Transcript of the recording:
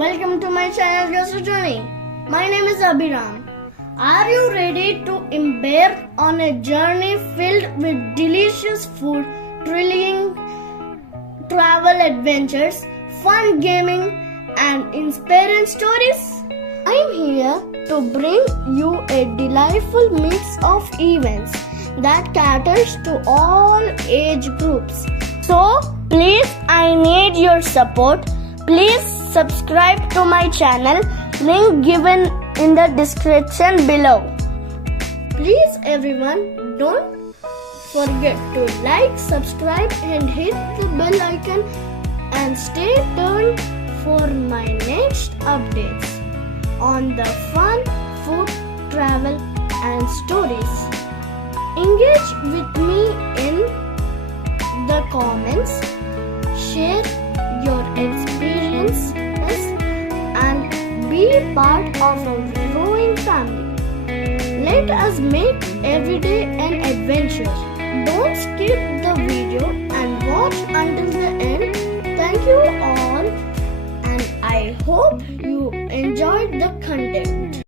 welcome to my channel GUSTOJOURNEY. My name is Abhiram. Are you ready to embark on a journey filled with delicious food, thrilling travel adventures, fun gaming and inspiring stories? I'm here to bring you a delightful mix of events that caters to all age groups. So please, I need your support. Please subscribe to my channel, link given in the description below. Please everyone, don't forget to like, subscribe and hit the bell icon and stay tuned for my next updates on the fun, food, travel and stories. Engage with me in the comments, share your experiences and be part of a growing family. Let us make every day an adventure. Don't skip the video and watch until the end. Thank you all and I hope you enjoyed the content.